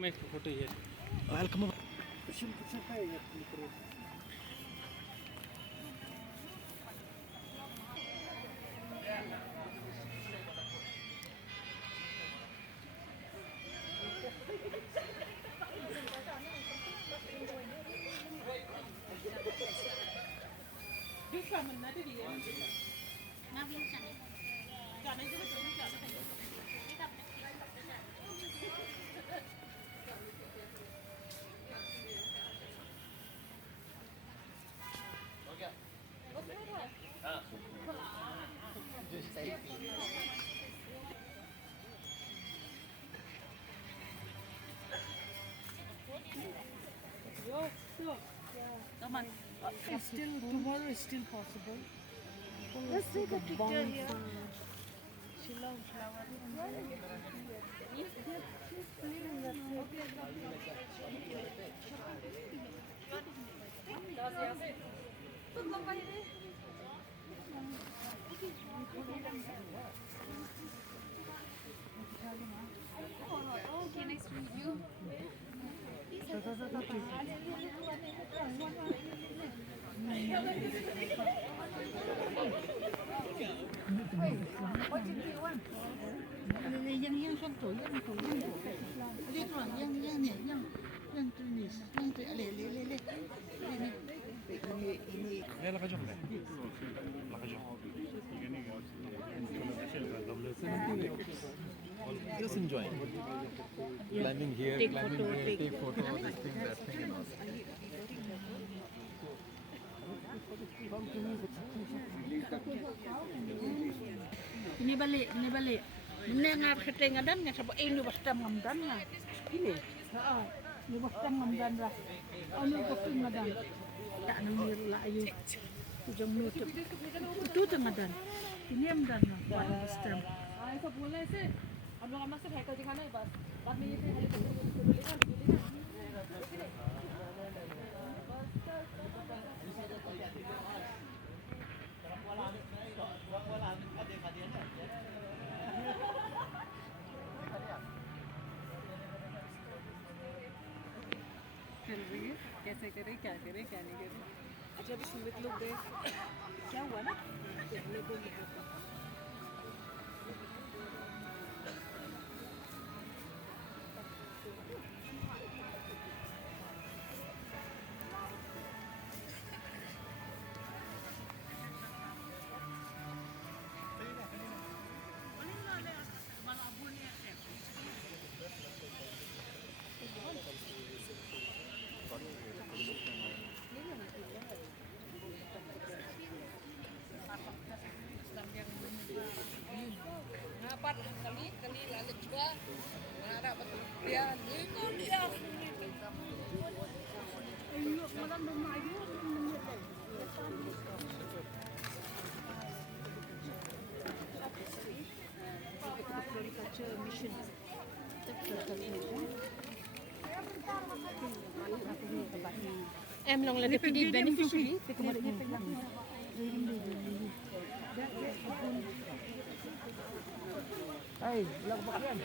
Make a photo here. Welcome. It's still tomorrow is still possible. Let's take a picture here. She loves flowers. Okay, nice to meet you. Yang satu, yang tu. Lihat tuan, yang ni, yang tulis, yang tu, le. Ini. لا لا جنب Just enjoy. Climbing here, climbing there, take photo, this thing, that thing and all. Ini balik. Mendengar ketengadannya sebab ini basta ngamdan lah. Ini. Ini basta ngamdan lah. Ano ko tingadan. Tak namir lah ayo. Ujung nutup. Itu tingadan. Ini amdan lah. Basta. ऐसा बोलने से हम लोग हमारे से hacker दिखाना है बस बाद में ये फिर हाले तो बोलेगा चल रही है कैसे करें क्या नहीं करें अच्छा अभी सुमित लोग गए क्या हुआ ना Dapat kali lalu juga ada betul dia itu dia ayo malam maju agriculture mission em lòng là the beneficiary Hey, vlog ba yan?